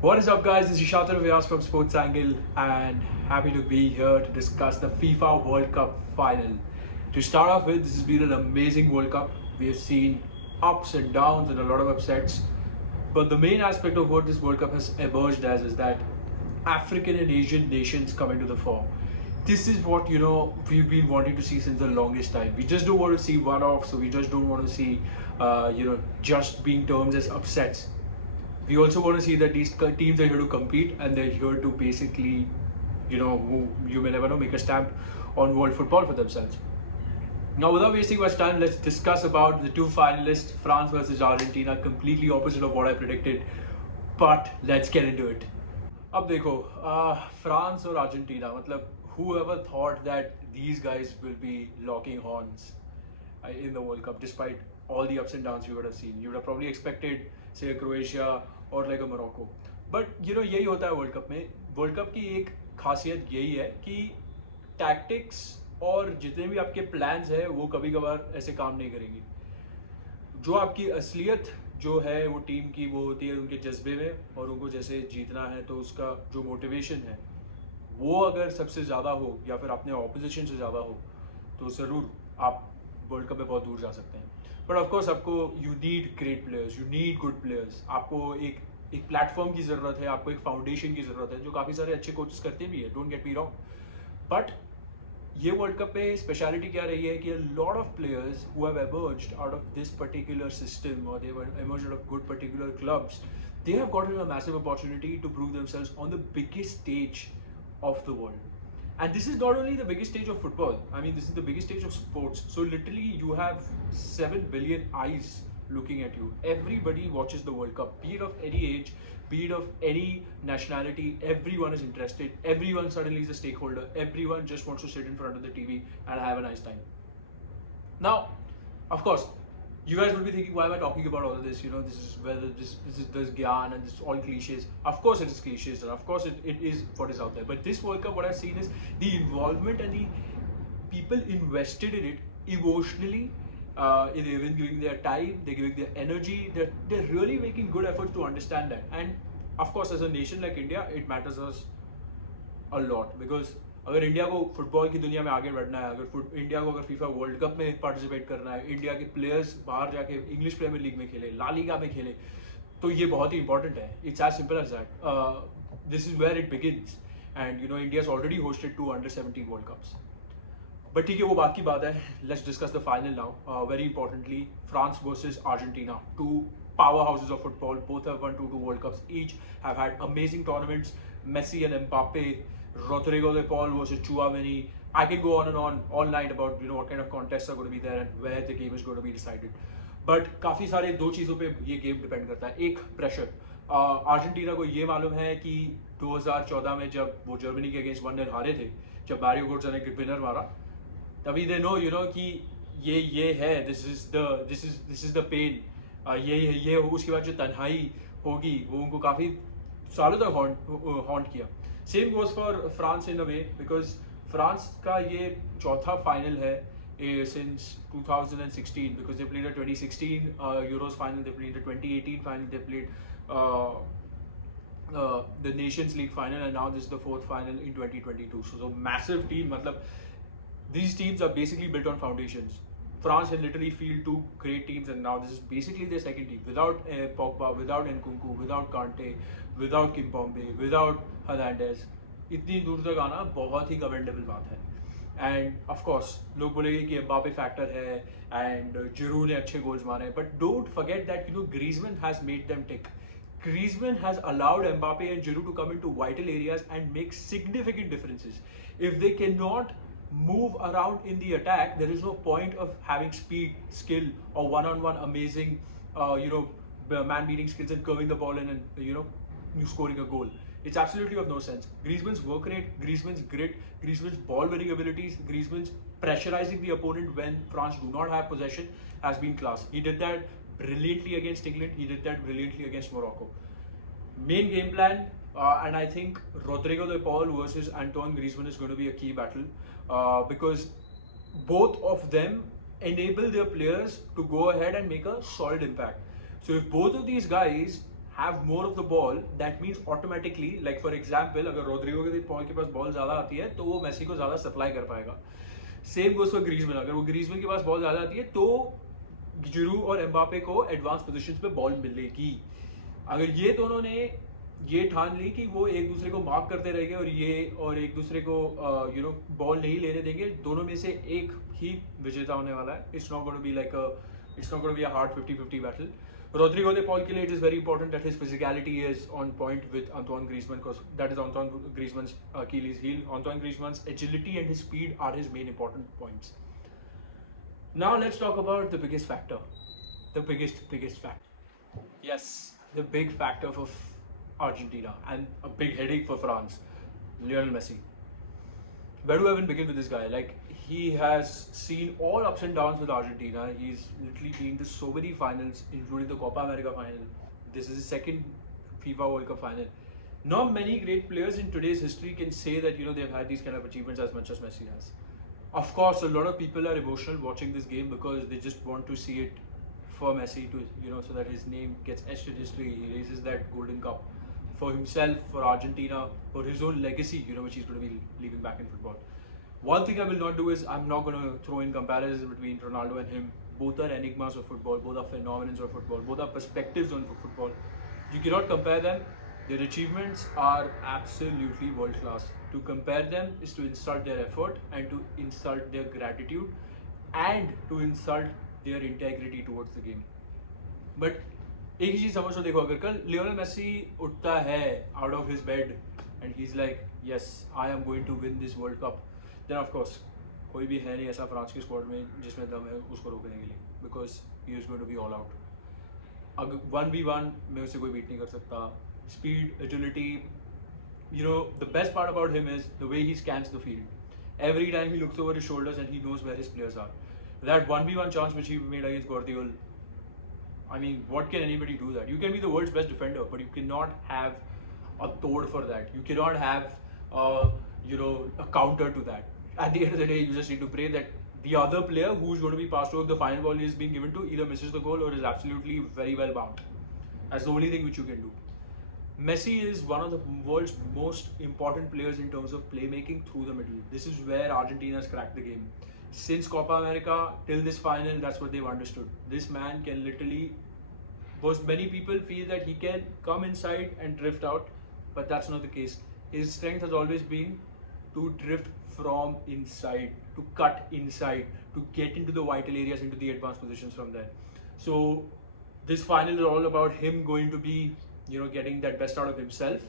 What is up, guys? This is Shatar Vyas from Sports Angle, and happy to be here to discuss the FIFA World Cup final. To start off with, this has been an amazing World Cup. We have seen ups and downs and a lot of upsets. But the main aspect of what this World Cup has emerged as is that African and Asian nations come into the fore. This is what we've been wanting to see since the longest time. We just don't want to see one-offs, so we just don't want to see just being termed as upsets. We also want to see that these teams are here to compete and they're here to basically, you may never know, make a stamp on world football for themselves. Now, without wasting much time, let's discuss about the two finalists, France versus Argentina, completely opposite of what I predicted. But let's get into it. अब देखो France और Argentina मतलब whoever thought that these guys will be locking horns in the World Cup despite all the ups and downs you would have seen. You would have probably expected say a Croatia or like a Morocco. But यही होता है world cup में. World cup की एक खासियत यही है कि टैक्टिक्स और जितने भी आपके प्लान्स हैं वो कभी कभार ऐसे काम नहीं करेंगे. जो आपकी असलियत जो है वो टीम की वो होती है उनके जज्बे में और उनको जैसे जीतना है तो उसका जो मोटिवेशन है वो अगर सबसे ज़्यादा हो या फिर अपने ऑपोजिशन से ज़्यादा हो तो ज़रूर आप वर्ल्ड कप में बहुत दूर जा सकते हैं. बट ऑफकोर्स आपको you need great players, you need good players. आपको एक एक प्लेटफॉर्म की ज़रूरत है, आपको एक फाउंडेशन की ज़रूरत है जो काफ़ी सारे अच्छे कोचेस करते भी है, don't get me wrong. But ये वर्ल्ड कप पे स्पेशलिटी क्या रही है कि lot of players who have emerged out of this particular system or they were emerged out of good particular clubs, they have gotten a massive opportunity to prove themselves on the biggest stage of the world. And this is not only the biggest stage of football, I mean this is the biggest stage of sports. So literally you have 7 billion eyes looking at you. Everybody watches the World Cup, be it of any age, be it of any nationality. Everyone is interested. Everyone suddenly is a stakeholder. Everyone just wants to sit in front of the TV and have a nice time. Now, of course, you guys will be thinking, why am I talking about all of this? This is whether this is this gyan and this is all cliches. Of course, it is cliches, and of course, it is what is out there. But this World Cup, what I've seen is the involvement and the people invested in it emotionally. They're even giving their time, they're giving their energy, they're really making good efforts to understand that. And of course, as a nation like India, it matters us a lot because अगर India को football की दुनिया में आगे बढ़ना है, अगर India को अगर फीफा वर्ल्ड कप में पार्टिसिपेट करना है, इंडिया के प्लेयर्स बाहर जाके इंग्लिश प्रीमियर लीग में खेले, ला लीगा में खेले, तो ये बहुत ही इंपॉर्टेंट है. It's as simple as that. This is where it begins. And India is already hosted 2 अंडर-17 वर्ल्ड कप्स. बट ठीक है, वो बात की बात है. Let's discuss the final now. Very importantly, France versus Argentina, two powerhouses of football. Both have won two World Cups each, have had amazing tournaments. Messi and Mbappe, Rodrigo de Paul versus Chouameni. I can go on and on all night about what kind of contests are going to be there and where the game is going to be decided. But काफ़ी सारे दो चीज़ों पे ये game depend करता है. एक pressure. Argentina को ये मालूम है कि 2014 में जब वो जर्मनी के अगेंस्ट 1-0 हारे थे, जब मैरियो गोट्ज़े ने विनर मारा, तभी दे नो कि ये है, दिस इज द पेन. ये उसके बाद जो तन्हाई होगी वो उनको काफ़ी सालों तक हॉन्ट किया. Same goes for France in a way because France का ये चौथा फाइनल है since 2016 because they played a 2016 Euros final, they played a 2018 final, they played the Nations League final, and now this is the fourth final in 2022. So massive team. मतलब these teams are basically built on foundations. France had literally field two great teams, and now this is basically their second team. Without Pogba, without Nkunku, without Kante, without Kimpembe, without Hernandez, इतनी दूर तक आना बहुत ही commendable बात है. End of course लोग बोलेंगे कि एम्बापे फैक्टर है एंड जिरू ने अच्छे गोल्स मारे, but don't forget that Griezmann has made them tick. Griezmann has allowed Mbappe and Giroud to come into vital areas and make significant differences. If they cannot move around in the attack, there is no point of having speed, skill, or one-on-one amazing, man-beating skills and curving the ball in and you scoring a goal. It's absolutely of no sense. Griezmann's work rate, Griezmann's grit, Griezmann's ball-winning abilities, Griezmann's pressurizing the opponent when France do not have possession has been class. He did that brilliantly against England. He did that brilliantly against Morocco. Main game plan, and I think Rodrigo de Paul versus Antoine Griezmann is going to be a key battle because both of them enable their players to go ahead and make a solid impact. So if both of these guys have more of the ball, that means automatically, like for example, अगर Rodrigo के पास ball ज़्यादा आती है तो वो Messi को ज़्यादा supply कर पाएगा. सेम गोस फॉर ग्रीजमैन, अगर वो ग्रीजमैन के पास बॉल ज़्यादा आती है तो जिरू और एम्बापे को एडवांस पोजीशंस पे बॉल मिलेगी. अगर ये दोनों ने ये ठान ली कि वो एक दूसरे को मार्क करते रहेंगे और एक दूसरे को बॉल नहीं लेने देंगे, दोनों में से एक ही विजेता होने वाला है. It's not going to be a hard 50-50 battle. Rodrigo de Paul के लिए it is very important that his physicality is on point with Antoine Griezmann, because that is Antoine Griezmann's Achilles heel. Antoine Griezmann's agility and his speed are his main important points. Now let's talk about the biggest factor. The biggest factor. Yes, the big factor for Argentina and a big headache for France. Lionel Messi. Where do I even begin with this guy? Like, he has seen all ups and downs with Argentina. He's literally been to so many finals, including the Copa America final. This is his second FIFA World Cup final. Not many great players in today's history can say that they've had these kind of achievements as much as Messi has. Of course, a lot of people are emotional watching this game because they just want to see it for Messi to so that his name gets etched in history. He raises that golden cup for himself, for Argentina, for his own legacy, which he's going to be leaving back in football. One thing I will not do is I'm not going to throw in comparisons between Ronaldo and him. Both are enigmas of football, both are phenomenons of football, both are perspectives on football. You cannot compare them. Their achievements are absolutely world class. To compare them is to insult their effort and to insult their gratitude and to insult their integrity towards the game. But एक ही चीज समझ लो, देखो, अगर कल Lionel Messi उठता है out of his bed and he's like, yes, I am going to win this World Cup, then of course कोई भी है नहीं ऐसा फ्रांस की स्क्वाड में जिसमें दम है उसको रोकने के लिए, because he is going to be all out. अगर 1v1 में उसे कोई बीट नहीं कर सकता. Speed, agility, the best part about him is the way he scans the field. Every time he looks over his shoulders and he knows where his players are. That 1v1 chance which he made against Guardiola, I mean, what can anybody do that? You can be the world's best defender, but you cannot have a tod for that. You cannot have, a counter to that. At the end of the day, you just need to pray that the other player who's going to be passed over the final ball is being given to either misses the goal or is absolutely very well bound. That's the only thing which you can do. Messi is one of the world's most important players in terms of playmaking through the middle. This is where Argentina has cracked the game. Since Copa America till this final, that's what they've understood. This man can literally, because many people feel that he can come inside and drift out, but that's not the case. His strength has always been to drift from inside, to cut inside, to get into the vital areas, into the advanced positions from there. So this final is all about him going to be, getting that best out of himself,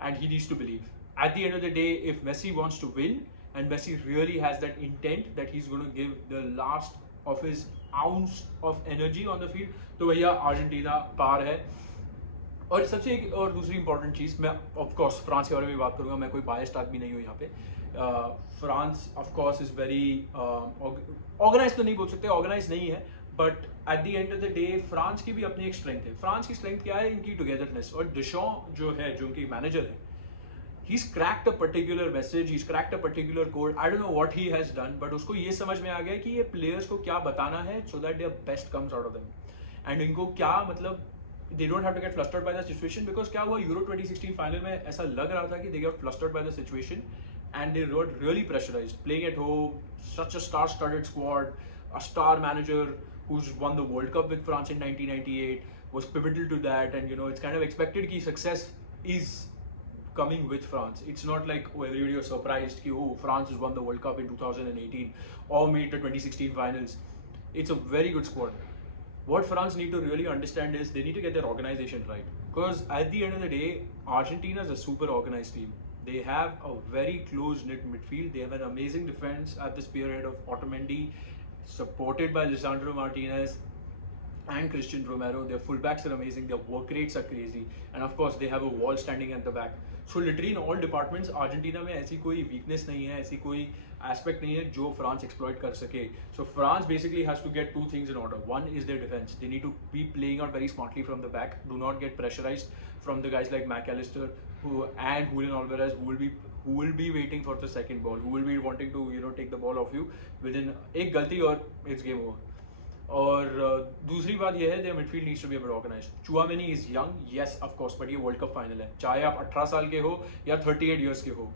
and he needs to believe. At the end of the day, if Messi wants to win, and Messi really has that intent that he's going to give the last of his ounce of energy on the field, तो भैया Argentina पार है. और सबसे एक और दूसरी important चीज़, मैं of course France के बारे में बात करूँगा, मैं कोई बायस्ड आदमी नहीं हूँ यहाँ पे. France of course is very organise, तो नहीं बोल सकते ऑर्गेनाइज नहीं है, but at the end of the day France की भी अपनी एक स्ट्रेंथ है. फ्रांस की स्ट्रेंथ क्या है? इनकी टुगेदरनेस. और डिशॉ जो है, जो उनकी मैनेजर है, he's cracked a particular message, he's cracked a particular code. I don't know what he has done, but उसको ये समझ में आ गया कि ये players को क्या बताना है so that their best comes out of them. And इनको क्या मतलब, they don't have to get flustered by the situation, because क्या हुआ Euro 2016 final में ऐसा लग रहा था कि they got flustered by the situation and they got really pressurized. Playing at home, such a star-studded squad, a star manager who's won the World Cup with France in 1998 was pivotal to that, and it's kind of expected कि success is coming with France. It's not like everybody was surprised कि France has won the World Cup in 2018 or made the 2016 finals. It's a very good squad. What France need to really understand is they need to get their organization right, because at the end of the day, Argentina is a super organized team. They have a very close-knit midfield. They have an amazing defense at the spearhead of Otamendi, supported by Lisandro Martinez and Christian Romero. Their fullbacks are amazing, their work rates are crazy, and of course they have a wall standing at the back. So literally in all departments, Argentina में ऐसी कोई weakness नहीं है, ऐसी कोई aspect नहीं है जो France exploit कर सके. So France basically has to get two things in order. One is their defense. They need to be playing out very smartly from the back. Do not get pressurized from the guys like McAllister and Julian Alvarez, who will be waiting for the second ball, who will be wanting to take the ball off you within एक गलती और it's game over. और दूसरी बात यह है, midfield needs to be organised. Tchouameni is young, yes of course, but ये world cup final है। चाहे आप 18 साल के हो या 38 ईयर्स के हो,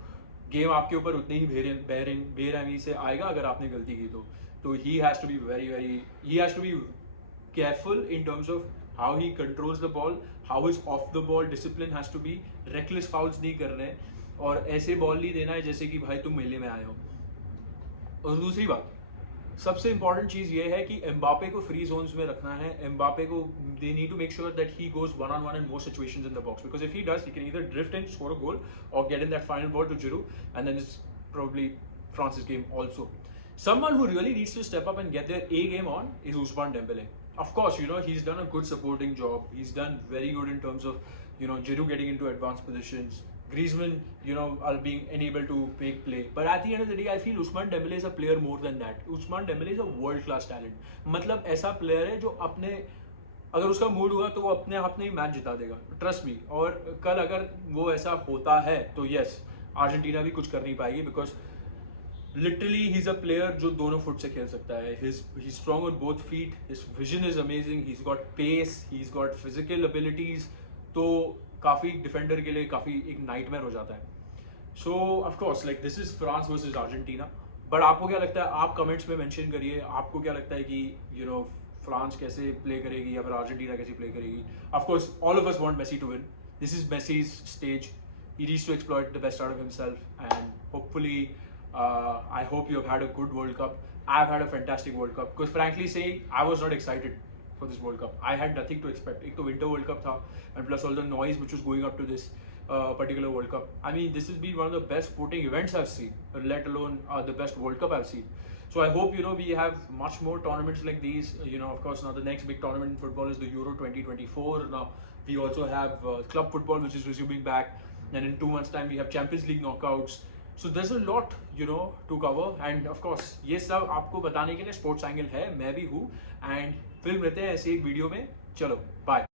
गेम आपके ऊपर उतनी ही बेरहमी से आएगा अगर आपने गलती की तो he has to be he has to be careful in terms of how he controls the ball, how is of the ball discipline has to be, reckless fouls नहीं करने और ऐसे बॉल नहीं देना है जैसे कि भाई तुम मेले में आए हो। और दूसरी बात, सबसे इंपॉर्टेंट चीज ये है कि एम्बापे को फ्री जोन्स में रखना है। एम्बापे को they need to make sure that he goes one on one in more situations in the box, because if he does, he can either drift in, score a goal or get in that final ball to Giroud, and then it's probably France's game also. Someone who really needs to step up and get their A game on is Ousmane Dembele. Of course, you know, he's done a good supporting job. He's done very good in terms of, you know, Giroud getting into advanced positions, Griezmann, you know, are being enabled to make play. But at the end of the day, I feel Ousmane Dembele is a player more than that. Ousmane Dembele is a world class talent. मतलब ऐसा player है जो अपने, अगर उसका mood हुआ तो वो अपने आप में ही मैच जिता देगा, ट्रस्ट मी। और कल अगर वो ऐसा होता है तो यस, अर्जेंटीना भी कुछ कर नहीं पाएगी, because literally he is a player जो दोनों फुट से खेल सकता है। He strong on both feet, his vision is amazing, he is got pace, he is got physical abilities, तो काफ़ी डिफेंडर के लिए काफ़ी एक नाइटमेयर हो जाता है। So of course like this is France versus Argentina. But आपको क्या लगता है, आप कमेंट्स में मेंशन करिए, आपको क्या लगता है कि यू नो फ्रांस कैसे प्ले करेगी या फिर अर्जेंटीना कैसे प्ले करेगी। Of course all of us want Messi to win, this is Messi's stage, he needs to exploit the best out of himself, and hopefully I hope you have had a good World Cup. I've had a fantastic World Cup, because frankly saying, I was not excited for this World Cup. I had nothing to expect. एक तो Winter World Cup था, and plus all the noise which was going up to this particular World Cup. I mean, this has been one of the best sporting events I've seen, let alone the best World Cup I've seen. So I hope, you know, we have much more tournaments like these. You know, of course, now the next big tournament in football is the Euro 2024. Now we also have club football, which is resuming back. And in 2 months time we have Champions League knockouts. So there's a lot, you know, to cover. And of course ये सब आपको बताने के लिए sports angle है, मैं भी हूँ, एंड फिर मिलते हैं ऐसे एक वीडियो में। चलो बाय।